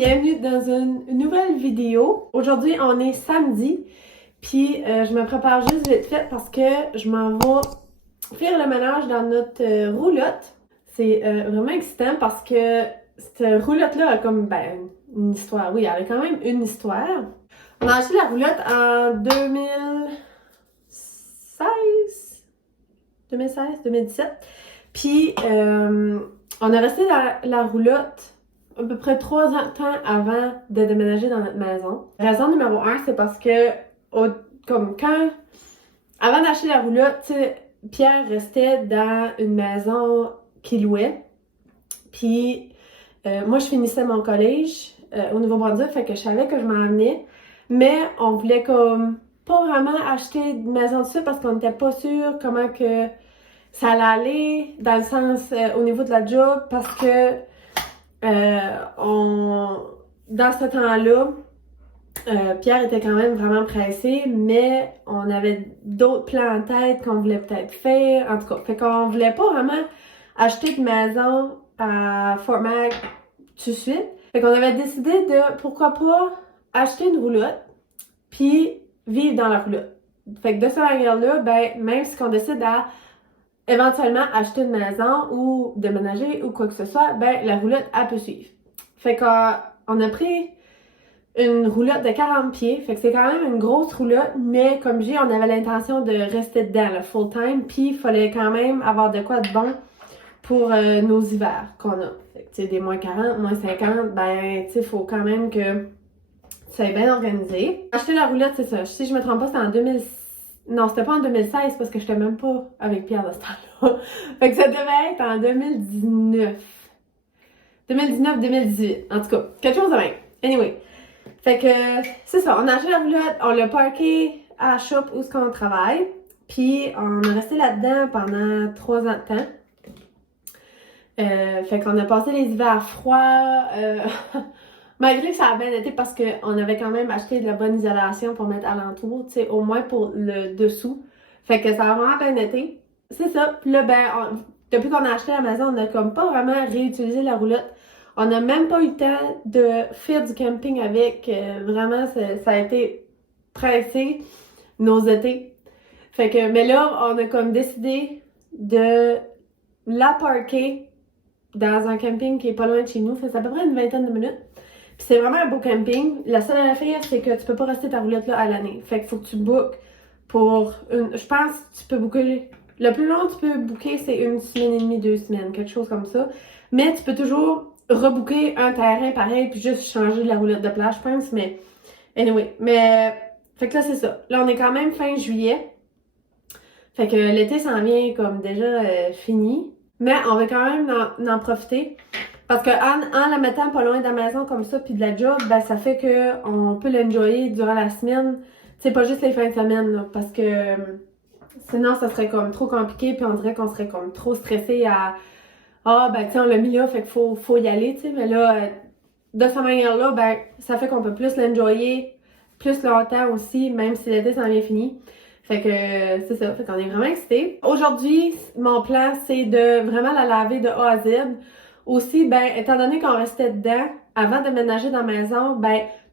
bienvenue dans une nouvelle vidéo. Aujourd'hui, on est samedi, puis je me prépare juste vite fait parce que je m'en vais faire le ménage dans notre roulotte. C'est vraiment excitant parce que cette roulotte-là a comme, une histoire. Oui, elle a quand même une histoire. On a acheté la roulotte en 2017. Puis, on a resté dans la roulotte à peu près 3 ans avant de déménager dans notre maison. Raison numéro 1, c'est parce que, avant d'acheter la roulotte, Pierre restait dans une maison qu'il louait. Puis, moi, je finissais mon collège au Nouveau-Brunswick, fait que je savais que je m'en venais. Mais on voulait comme pas vraiment acheter une maison dessus parce qu'on n'était pas sûr comment que ça allait aller, dans le sens au niveau de la job, parce que dans ce temps-là, Pierre était quand même vraiment pressé, mais on avait d'autres plans en tête qu'on voulait peut-être faire, en tout cas. Fait qu'on voulait pas vraiment acheter de maison à Fort Mac tout de suite. Fait qu'on avait décidé de, pourquoi pas, acheter une roulotte, puis vivre dans la roulotte. Fait que de cette manière-là, même si on décide à éventuellement acheter une maison ou déménager ou quoi que ce soit, la roulotte, elle peut suivre. Fait qu'on a pris une roulotte de 40 pieds, fait que c'est quand même une grosse roulotte, mais comme j'ai, on avait l'intention de rester dedans, le full time, puis il fallait quand même avoir de quoi de bon pour nos hivers qu'on a. Fait que, tu sais, des moins 40, moins 50, tu sais, faut quand même que ça soit bien organisé. Acheter la roulotte, c'est ça. Si je me trompe pas, c'était en 2006. Non, c'était pas en 2016 parce que j'étais même pas avec Pierre de ce temps-là. Fait que ça devait être en 2019. 2019-2018. En tout cas, quelque chose de même. Anyway. Fait que c'est ça. On a acheté la roulotte, on l'a parké à la shop où est-ce qu'on travaille. Puis on est resté là-dedans pendant 3 ans de temps. Fait qu'on a passé les hivers froids. Malgré que ça a bien été parce qu'on avait quand même acheté de la bonne isolation pour mettre alentour, tu sais, au moins pour le dessous. Fait que ça a vraiment bien été. C'est ça. Puis là, depuis qu'on a acheté la maison, on a comme pas vraiment réutilisé la roulotte. On n'a même pas eu le temps de faire du camping avec. Vraiment, ça a été pressé, nos étés. Fait que, mais là, on a comme décidé de la parker dans un camping qui est pas loin de chez nous. Fait que c'est à peu près une vingtaine de minutes. Puis c'est vraiment un beau camping. La seule affaire, c'est que tu peux pas rester ta roulotte là à l'année. Fait qu'il faut que tu bookes pour une... Je pense que tu peux booker... Le plus long que tu peux booker, c'est 1 semaine et demie, 2 semaines, quelque chose comme ça. Mais tu peux toujours rebooker un terrain pareil, puis juste changer la roulotte de plage, je pense. Mais anyway, fait que là, c'est ça. Là, on est quand même fin juillet. Fait que l'été s'en vient comme déjà fini. Mais on va quand même en profiter. Parce que en la mettant pas loin de la maison comme ça, puis de la job, ça fait que on peut l'enjoyer durant la semaine. C'est pas juste les fins de semaine, là, parce que sinon ça serait comme trop compliqué, puis on dirait qu'on serait comme trop stressé à tu sais, on l'a mis là, fait qu'il faut y aller, tu sais. Mais là, de cette manière-là, ça fait qu'on peut plus l'enjoyer plus longtemps aussi, même si l'été s'en vient fini. Fait que c'est ça, fait qu'on est vraiment excités. Aujourd'hui, mon plan, c'est de vraiment la laver de A à Z. Aussi, étant donné qu'on restait dedans, avant de ménager dans la maison,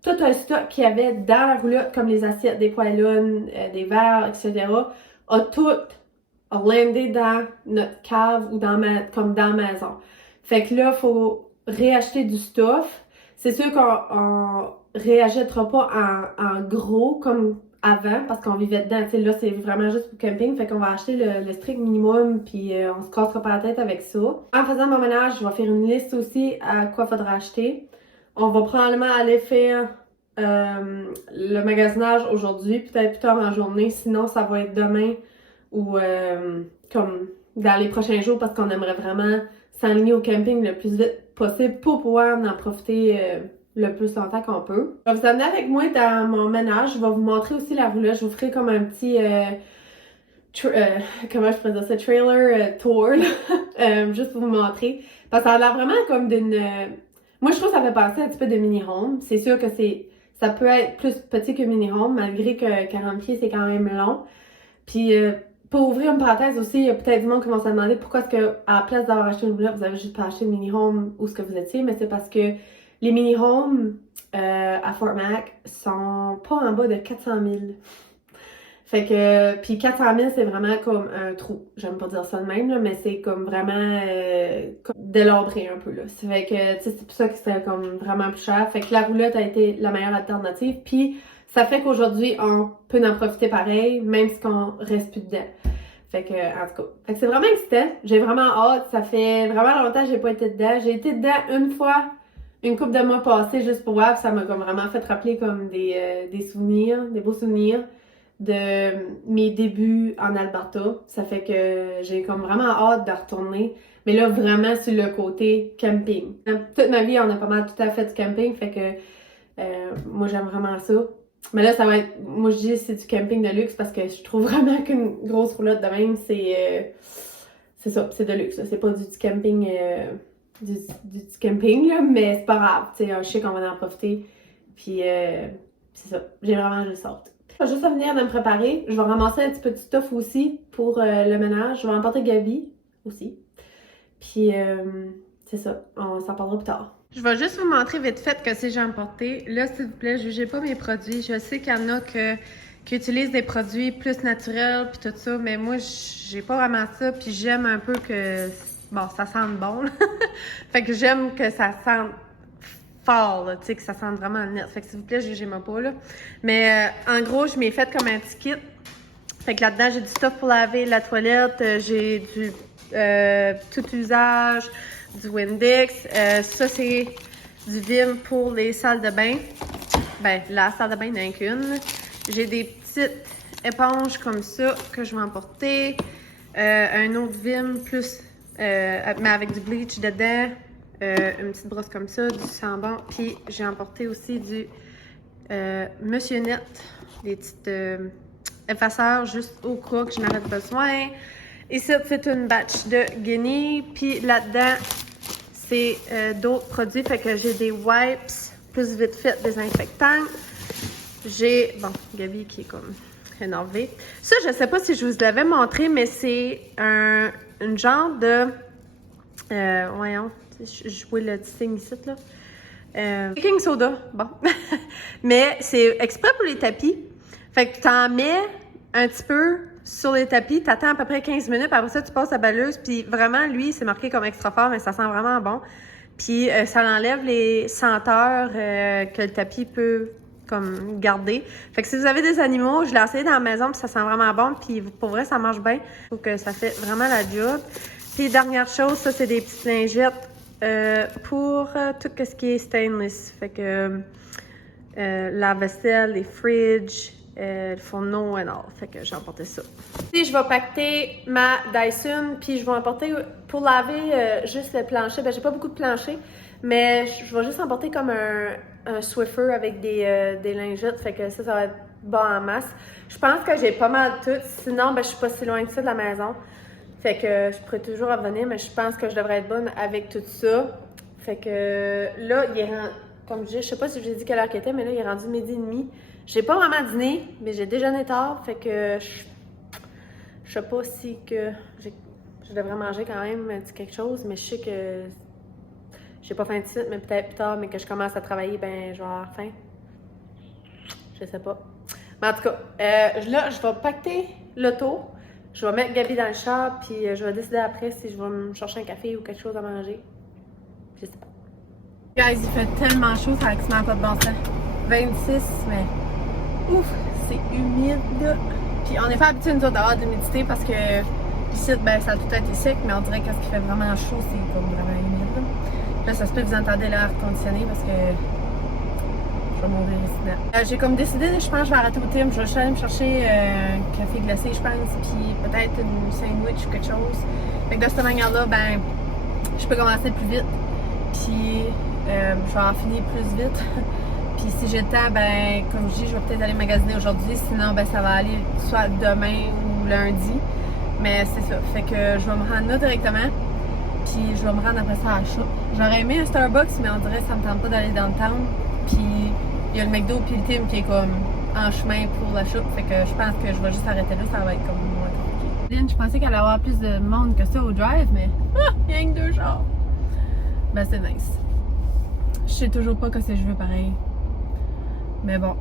tout un stock qu'il y avait dans la roulotte, comme les assiettes, des poêlons, des verres, etc., a tout landé dans notre cave ou comme dans la maison. Fait que là, faut réacheter du stuff. C'est sûr qu'on réachètera pas en gros comme avant parce qu'on vivait dedans. T'sais, là, c'est vraiment juste pour camping. Fait qu'on va acheter le strict minimum puis on se cassera pas la tête avec ça. En faisant mon ménage, je vais faire une liste aussi à quoi faudra acheter. On va probablement aller faire le magasinage aujourd'hui, peut-être plus tard en journée. Sinon, ça va être demain ou comme dans les prochains jours parce qu'on aimerait vraiment s'enligner au camping le plus vite possible pour pouvoir en profiter le plus longtemps qu'on peut. Je vais vous amener avec moi dans mon ménage. Je vais vous montrer aussi la roulotte. Je vous ferai comme un petit comment je pourrais dire ça? Trailer tour, juste pour vous montrer. Parce que ça a l'air vraiment comme d'une... Moi, je trouve que ça fait penser un petit peu de mini-home. C'est sûr que ça peut être plus petit que mini-home, malgré que 40 pieds, c'est quand même long. Puis, pour ouvrir une parenthèse aussi, il y a peut-être du monde qui vont se demander pourquoi est-ce que, à la place d'avoir acheté une roulotte, vous avez juste pas acheté une mini-home où ce que vous étiez, mais c'est parce que Les mini-homes à Fort Mac sont pas en bas de 400 000. Fait que, puis 400 000, c'est vraiment comme un trou. J'aime pas dire ça de même, là, mais c'est comme vraiment comme délabré un peu, là. Ça fait que, tu sais, c'est pour ça que c'était comme vraiment plus cher. Fait que la roulotte a été la meilleure alternative. Puis ça fait qu'aujourd'hui, on peut en profiter pareil, même si on reste plus dedans. Fait que, en tout cas, fait que c'est vraiment excitant. J'ai vraiment hâte. Ça fait vraiment longtemps que j'ai pas été dedans. J'ai été dedans une fois, une couple de mois passés, juste pour voir. Puis ça m'a comme vraiment fait rappeler comme des souvenirs, des beaux souvenirs de mes débuts en Alberta. Ça fait que j'ai comme vraiment hâte de retourner. Mais là, vraiment sur le côté camping. Toute ma vie, on a pas mal tout à fait du camping. Fait que moi, j'aime vraiment ça. Mais là, ça va être... Moi, je dis c'est du camping de luxe parce que je trouve vraiment qu'une grosse roulotte de même, c'est ça, c'est de luxe. C'est pas du camping... du camping, là, mais c'est pas grave. Tu sais, je sais qu'on va en profiter. Puis, c'est ça. J'ai vraiment juste hâte. Je vais juste venir de me préparer. Je vais ramasser un petit peu de stuff aussi pour le ménage. Je vais emporter Gabi aussi. Puis, c'est ça. On s'en parlera plus tard. Je vais juste vous montrer vite fait que si j'ai emporté. Là, s'il vous plaît, jugez pas mes produits. Je sais qu'il y en a qui utilisent des produits plus naturels puis tout ça, mais moi, j'ai pas vraiment ça. Puis j'aime un peu que... Bon, ça sente bon. Fait que j'aime que ça sente fort, là, tu sais, que ça sente vraiment net. Fait que s'il vous plaît, jugez-moi pas, là. Mais en gros, je m'ai fait comme un petit kit. Fait que là-dedans, j'ai du stuff pour laver la toilette, j'ai du tout usage, du Windex. Ça, c'est du Vim pour les salles de bain. Ben, la salle de bain n'a qu'une. J'ai des petites éponges comme ça que je vais emporter. Un autre Vim plus, mais avec du bleach dedans. Une petite brosse comme ça, du sambon. Puis j'ai emporté aussi du Monsieur Net, des petites effaceurs juste au cas que je n'avais besoin. Ici, c'est une batch de Guinea. Puis là-dedans, c'est d'autres produits. Fait que j'ai des wipes, plus vite fait désinfectants. J'ai, bon, Gabi qui est comme énervée. Ça, je sais pas si je vous l'avais montré, mais c'est une genre de, voyons, je vois le signe ici, là. Baking soda, bon. Mais c'est exprès pour les tapis. Fait que tu en mets un petit peu sur les tapis, tu attends à peu près 15 minutes, après ça, tu passes la balleuse, puis vraiment, lui, c'est marqué comme extra fort, mais ça sent vraiment bon. Puis ça enlève les senteurs que le tapis peut comme garder. Fait que si vous avez des animaux, je l'ai essayé dans la maison, puis ça sent vraiment bon, puis pour vrai, ça marche bien. Donc ça fait vraiment la job. Puis dernière chose, ça, c'est des petites lingettes pour tout ce qui est stainless. Fait que la vaisselle, les fridges, le fourneau et all. Fait que j'ai emporté ça. Puis je vais pacter ma Dyson, puis je vais emporter pour laver juste le plancher. Ben j'ai pas beaucoup de plancher, mais je vais juste emporter comme un Swiffer avec des lingettes. Fait que ça va être bon en masse. Je pense que j'ai pas mal tout. Sinon, ben je suis pas si loin que ça de la maison. Fait que je pourrais toujours revenir, mais je pense que je devrais être bonne avec tout ça. Fait que là, il est rendu, comme je dis, je sais pas si je vous ai dit quelle heure qu'il était, mais là, il est rendu 12h30. J'ai pas vraiment dîné, mais j'ai déjeuné tard. Fait que je sais pas si que je devrais manger quand même quelque chose, mais je sais que j'ai pas faim de suite, mais peut-être plus tard, mais que je commence à travailler, ben je vais avoir faim. Je sais pas. Mais en tout cas, là, je vais pacter l'auto. Je vais mettre Gabi dans le char, puis je vais décider après si je vais me chercher un café ou quelque chose à manger. Je sais pas. Guys, il fait tellement chaud, ça n'a pas de bon sens. 26, mais ouf, c'est humide. Puis on n'est pas habitué nous autres d'avoir de l'humidité parce que ici, ben, ça a tout été sec, mais on dirait que ce qui fait vraiment chaud, c'est comme vraiment humide. Là, ça se peut que vous entendez l'air conditionné parce que je vais mourir ici. J'ai comme décidé, je pense que je vais arrêter au Tim. Je vais aller me chercher un café glacé, je pense, puis peut-être une sandwich ou quelque chose. Fait que de cette manière-là, ben, je peux commencer plus vite. Puis je vais en finir plus vite. Puis si j'ai le temps, ben, comme je dis, je vais peut-être aller magasiner aujourd'hui. Sinon, ben, ça va aller soit demain ou lundi. Mais c'est ça. Fait que je vais me rendre là directement. Puis je vais me rendre après ça à la shop. J'aurais aimé un Starbucks, mais on dirait que ça me tente pas d'aller dans le town. Puis il y a le McDo puis le Tim qui est comme en chemin pour la shop. Fait que je pense que je vais juste arrêter là. Ça va être comme moins compliqué. Lynn, je pensais qu'elle allait avoir plus de monde que ça au drive, mais il y a que 2 chars. Ben c'est nice. Je sais toujours pas ce que je veux pareil. Mais bon.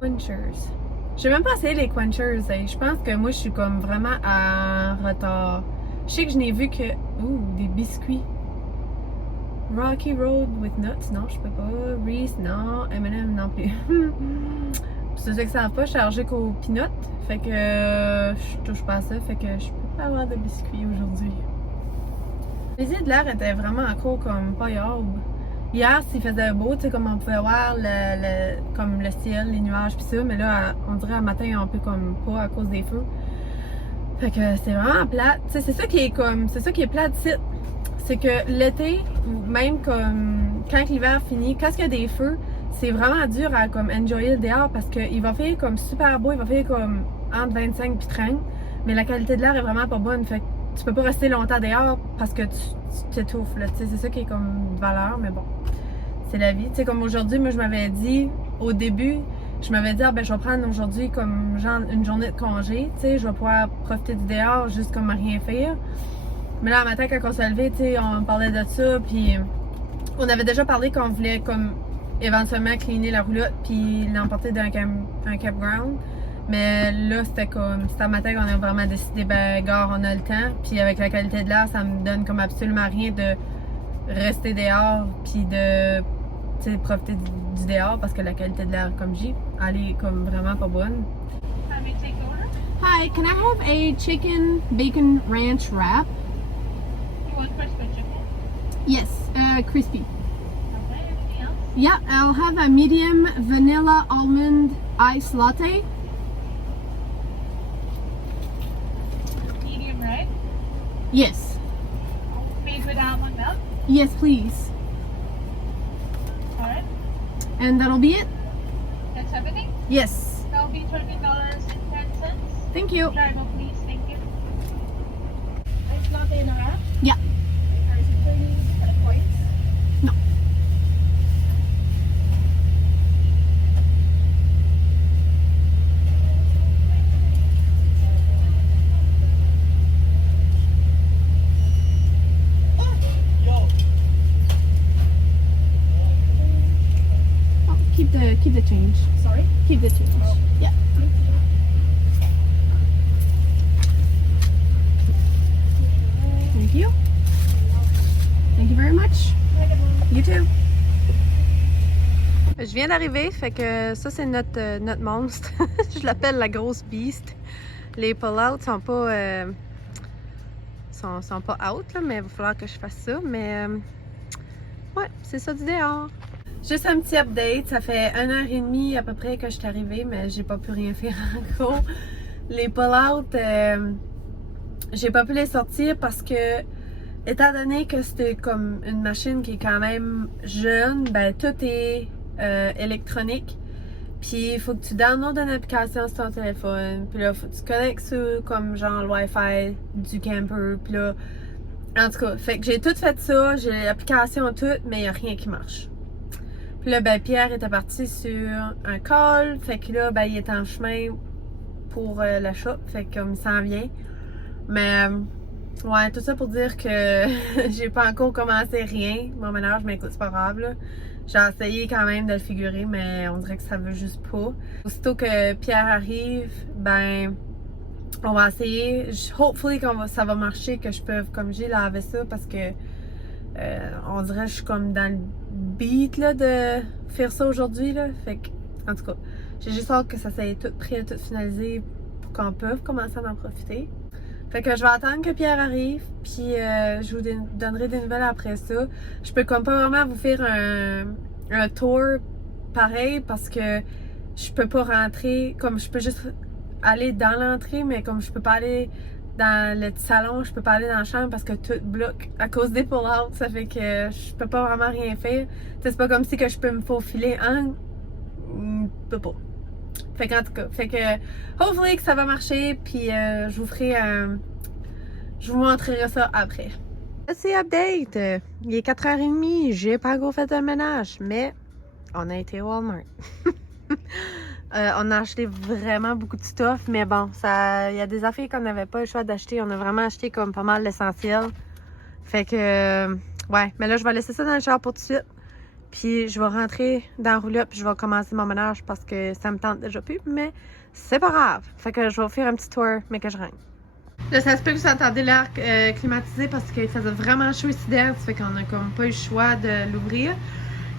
Quenchers. J'ai même pas essayé les quenchers. Hein. Je pense que moi, je suis comme vraiment en retard. Je sais que je n'ai vu que... Ouh, des biscuits. Rocky Road with nuts. Non, je peux pas. Reese, non. M&M, non plus. C'est ça que ça va pas. Je suis allergique aux peanuts. Fait que je touche pas à ça. Fait que je peux pas avoir de biscuits aujourd'hui. Les idées de l'air étaient vraiment encore comme pas yard. Hier, s'il faisait beau, tu sais, comme on pouvait voir comme le ciel, les nuages pis ça, mais là, on dirait un matin un peu comme pas à cause des feux. Fait que c'est vraiment plate. Tu sais, c'est ça qui est plate ici. C'est que l'été, ou même comme quand l'hiver finit, quand il y a des feux, c'est vraiment dur à comme enjoyer le dehors parce qu'il va faire comme super beau, il va faire comme entre 25 puis 30, mais la qualité de l'air est vraiment pas bonne. Fait que tu peux pas rester longtemps dehors parce que tu t'étouffes, là. Tu sais, c'est ça qui est comme de valeur, mais bon, c'est la vie. Tu sais, comme aujourd'hui, moi, je m'avais dit, au début, je m'avais dit, ah ben, je vais prendre aujourd'hui comme genre une journée de congé, tu sais, je vais pouvoir profiter du dehors juste comme à rien faire. Mais là, le matin, quand on s'est levé, tu sais, on parlait de ça, puis on avait déjà parlé qu'on voulait comme éventuellement cleaner la roulotte puis l'emporter dans un campground. Mais là, c'était un matin qu'on a vraiment décidé, ben, gare, on a le temps. Puis avec la qualité de l'air, ça me donne comme absolument rien de rester dehors puis de, tu sais, profiter du dehors parce que la qualité de l'air, comme j'ai, elle est comme vraiment pas bonne. Hi, can I have a chicken bacon ranch wrap? You want crispy chicken? Yes, crispy. Okay, anything else? Yeah, I'll have a medium vanilla almond ice latte. Medium, right? Yes. Made with almond milk. Yes, please. Alright. And that'll be it? That's everything? Yes. That'll be $13.10. Thank you. Driver, please. Thank you. Ice latte in a wrap? Yeah. Or is it turning for the points? No. Oh, keep the change. Sorry? Keep the change. Yeah. Thank you. Thank you very much. You too. Je viens d'arriver, fait que ça c'est notre monstre. Je l'appelle la grosse beast. Les pull-outs sont pas sont pas out là, mais il va falloir que je fasse ça. Mais ouais, c'est ça du dehors. Juste un petit update, ça fait 1h30 à peu près que je suis arrivée, mais j'ai pas pu rien faire encore. Les pull-outs, j'ai pas pu les sortir parce que, étant donné que c'était comme une machine qui est quand même jeune, ben tout est électronique. Puis il faut que tu downloads une application sur ton téléphone. Puis là, faut que tu connectes sur comme genre le Wi-Fi du camper. Puis là, en tout cas, fait que j'ai tout fait ça, j'ai l'application toute, mais il n'y a rien qui marche. Puis là, ben Pierre était parti sur un call. Fait que là, ben il est en chemin pour la shop. Fait que comme il s'en vient. Mais ouais, tout ça pour dire que j'ai pas encore commencé rien. Mon ménage, mais écoute, c'est pas grave là. J'ai essayé quand même de le figurer, mais on dirait que ça veut juste pas. Aussitôt que Pierre arrive, ben on va essayer. Hopefully ça va marcher, que je peux, comme j'ai lavé ça, parce que on dirait que je suis comme dans le beat là, de faire ça aujourd'hui là. Fait que, en tout cas, j'ai juste hâte que ça soit tout prêt, tout finalisé pour qu'on puisse commencer à en profiter. Fait que je vais attendre que Pierre arrive, puis je vous donnerai des nouvelles après ça. Je peux comme pas vraiment vous faire un tour pareil parce que je peux pas rentrer, comme je peux juste aller dans l'entrée, mais comme je peux pas aller dans le petit salon, je peux pas aller dans la chambre parce que tout bloque à cause des pull-outs. Ça fait que je peux pas vraiment rien faire. C'est pas comme si que je peux me faufiler en... Je peux pas. Fait qu'en tout cas, fait que hopefully que ça va marcher, puis je vous ferai je vous montrerai ça après. C'est update. Il est 4h30, j'ai pas encore fait un ménage, mais on a été au Walmart. On a acheté vraiment beaucoup de stuff, mais bon, il y a des affaires qu'on n'avait pas le choix d'acheter. On a vraiment acheté comme pas mal l'essentiel. Fait que ouais, mais là je vais laisser ça dans le char pour tout de suite. Puis je vais rentrer dans la roulotte puis je vais commencer mon ménage parce que ça me tente déjà plus, mais c'est pas grave. Fait que je vais faire un petit tour, mais que je rentre. Là, ça se peut que vous entendez l'air climatisé parce qu'il faisait vraiment chaud ici d'air, ça fait qu'on a comme pas eu le choix de l'ouvrir.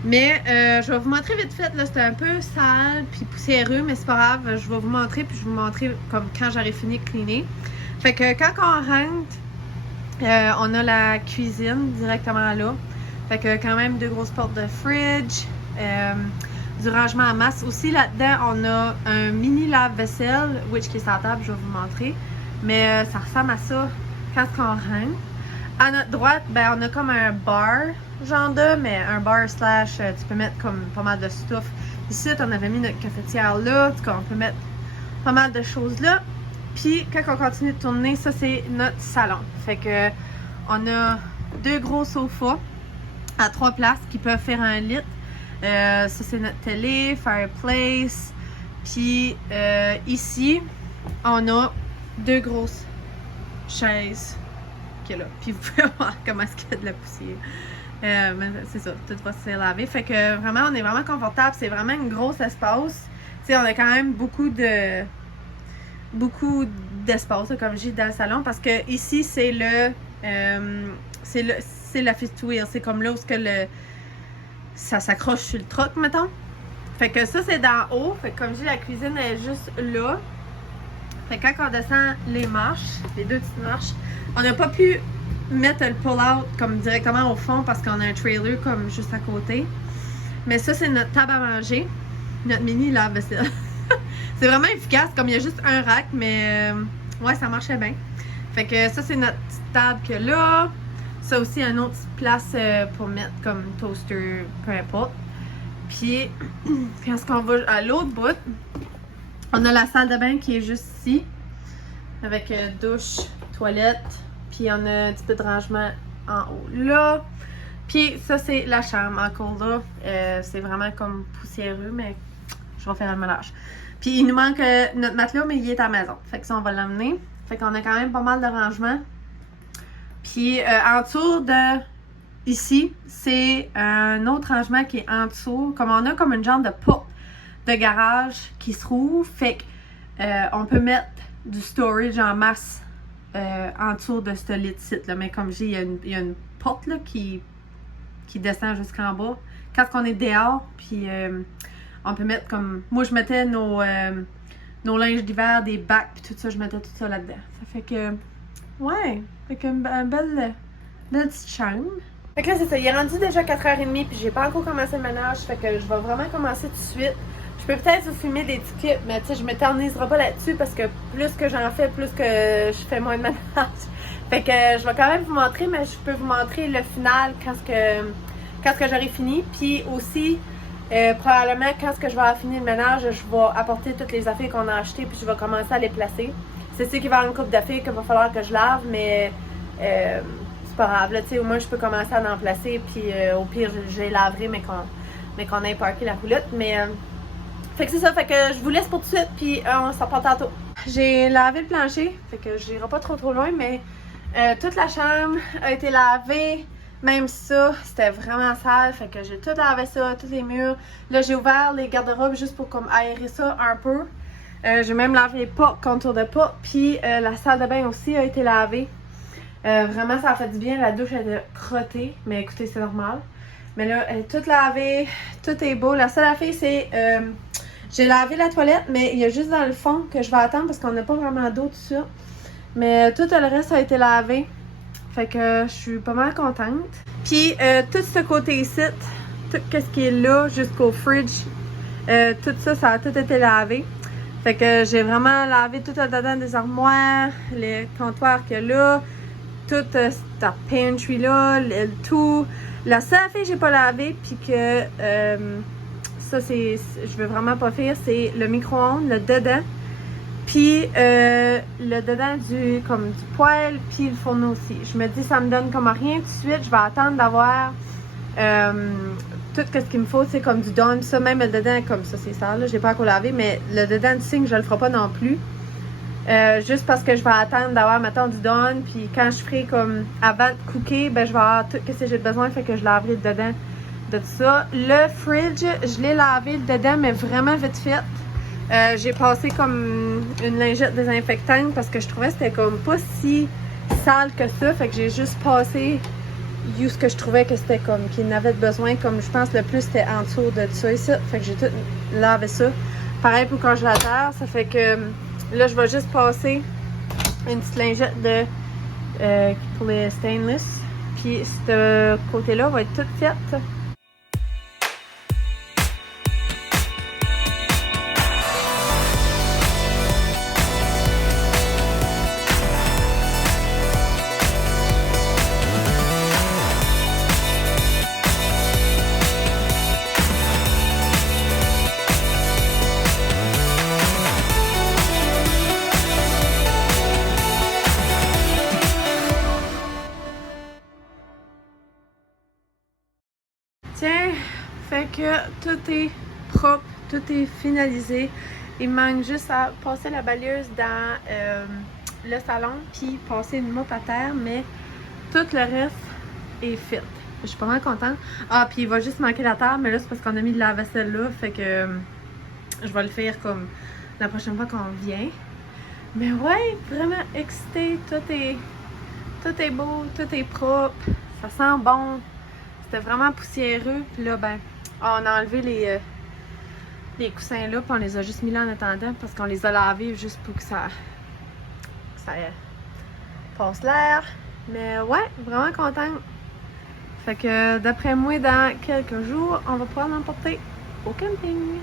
Mais je vais vous montrer vite fait, là, c'était un peu sale puis poussiéreux, mais c'est pas grave, je vais vous montrer puis je vais vous montrer comme quand j'aurai fini de cleaner. Fait que quand on rentre, on a la cuisine directement là. Fait que quand même 2 grosses portes de fridge, du rangement en masse. Aussi là-dedans, on a un mini lave-vaisselle, which qui est sur la table, je vais vous montrer. Mais ça ressemble à ça quand on rentre. À notre droite, ben on a comme un bar, genre mais un bar slash, tu peux mettre comme pas mal de stuff. Ici, on avait mis notre cafetière là, en tout cas, on peut mettre pas mal de choses là. Puis quand on continue de tourner, ça c'est notre salon. Fait que on a 2 gros sofas à 3 places qui peuvent faire un lit. Ça c'est notre télé, fireplace. Puis ici, on a 2 grosses chaises qui est là. Puis vous pouvez voir comment est-ce qu'il y a de la poussière. Mais c'est ça, tout va se laver. Fait que vraiment, on est vraiment confortable. C'est vraiment une grosse espace. Tu sais, on a quand même beaucoup d'espace, comme je dis, dans le salon. Parce que ici, c'est la fifth wheel. C'est comme là où ça s'accroche sur le truck, mettons. Fait que ça, c'est d'en haut. Fait que comme je dis, la cuisine est juste là. Fait que quand on descend les marches, les 2 petites marches, on n'a pas pu mettre le pull-out comme directement au fond parce qu'on a un trailer comme juste à côté. Mais ça, c'est notre table à manger. Notre mini lave-vaisselle. C'est vraiment efficace, comme il y a juste un rack, mais ouais, ça marchait bien. Fait que ça, c'est notre petite table que là. Ça aussi, une autre petite place pour mettre comme toaster, peu importe. Puis, quand on va à l'autre bout, on a la salle de bain qui est juste ici. Avec douche, toilette. Puis on a un petit peu de rangement en haut là. Puis ça, c'est la chambre encore là. C'est vraiment comme poussiéreux, mais je vais faire un ménage. Puis il nous manque notre matelas, mais il est à la maison. Fait que ça, on va l'amener. Fait qu'on a quand même pas mal de rangement. Puis en dessous de ici, c'est un autre rangement qui est en dessous. Comme on a comme une genre de porte de garage qui se rouvre. Fait que on peut mettre du storage en masse en dessous de ce lit-site là. Mais comme je dis, il y a une porte là, qui descend jusqu'en bas. Quand on est dehors, puis on peut mettre comme... Moi, je mettais nos linges d'hiver, des bacs, puis tout ça, je mettais tout ça là-dedans. Ça fait que... Ouais, fait que une belle petite chambre. Fait que là, c'est ça. Il est rendu déjà 4h30, puis j'ai pas encore commencé le ménage. Fait que je vais vraiment commencer tout de suite. Je peux peut-être vous filmer des petits clips, mais tu sais, je m'éterniserai pas là-dessus parce que plus que j'en fais, plus que je fais moins de ménage. Fait que je vais quand même vous montrer, mais je peux vous montrer le final quand j'aurai fini. Puis aussi, probablement quand je vais avoir fini le ménage, je vais apporter toutes les affaires qu'on a achetées puis je vais commencer à les placer. C'est sûr qu'il va y avoir une couple d'affaires qu'il va falloir que je lave, mais c'est pas grave. Là, tu sais, au moins je peux commencer à en placer. Puis au pire, je les laverai, mais qu'on ait parké la roulotte. Mais fait que c'est ça, fait que je vous laisse pour tout de suite, puis on s'en reparle tantôt. J'ai lavé le plancher, fait que j'irai pas trop loin, mais toute la chambre a été lavée, même ça, c'était vraiment sale, fait que j'ai tout lavé ça, tous les murs. Là, j'ai ouvert les garde-robes juste pour comme aérer ça un peu. J'ai même lavé les portes, contours de porte, puis la salle de bain aussi a été lavée. Vraiment, ça a fait du bien, la douche était crottée, mais écoutez, c'est normal. Mais là, elle est toute lavée, tout est beau. La seule affaire, c'est... j'ai lavé la toilette, mais il y a juste dans le fond que je vais attendre parce qu'on n'a pas vraiment d'eau tout ça. Mais tout le reste a été lavé. Fait que je suis pas mal contente. Puis tout ce côté ici, tout ce qui est là jusqu'au fridge, tout ça, ça a tout été lavé. Fait que j'ai vraiment lavé tout le dedans des armoires, les comptoirs qu'il y a là, tout cette pantry là, le tout. La seule affaire que j'ai pas lavé, puis que ça, je veux vraiment pas faire, c'est le micro-ondes, le dedans, puis le dedans du poêle, puis le fourneau aussi. Je me dis, ça me donne comme rien tout de suite. Je vais attendre d'avoir tout ce qu'il me faut, c'est comme du Dawn. Ça, même le dedans, comme ça, c'est sale, là, j'ai pas encore lavé, mais le dedans du signe, je le ferai pas non plus. Juste parce que je vais attendre d'avoir, mettons, du Dawn, puis quand je ferai comme avant de cooker, ben je vais avoir tout ce que j'ai besoin, fait que je laverai le dedans de ça. Le fridge, je l'ai lavé dedans, mais vraiment vite fait. J'ai passé comme une lingette désinfectante parce que je trouvais que c'était comme pas si sale que ça. Fait que j'ai juste passé ce que je trouvais que c'était comme qu'il n'avait besoin. Comme je pense le plus c'était en dessous de ça ici. Fait que j'ai tout lavé ça. Pareil pour le congélateur. Ça fait que là, je vais juste passer une petite lingette de pour les stainless. Puis ce côté-là va être tout fait. Tiens, fait que tout est propre, tout est finalisé. Il manque juste à passer la balayeuse dans le salon, puis passer une mop à terre, mais tout le reste est fait. Je suis pas mal contente. Ah, puis il va juste manquer la table, mais là c'est parce qu'on a mis de la vaisselle là, fait que je vais le faire comme la prochaine fois qu'on vient. Mais ouais, vraiment excitée, tout est beau, tout est propre, ça sent bon. C'était vraiment poussiéreux. Puis là, ben, on a enlevé les coussins là, puis on les a juste mis là en attendant parce qu'on les a lavés juste pour que ça passe l'air. Mais ouais, vraiment contente. Fait que d'après moi, dans quelques jours, on va pouvoir l'emporter au camping.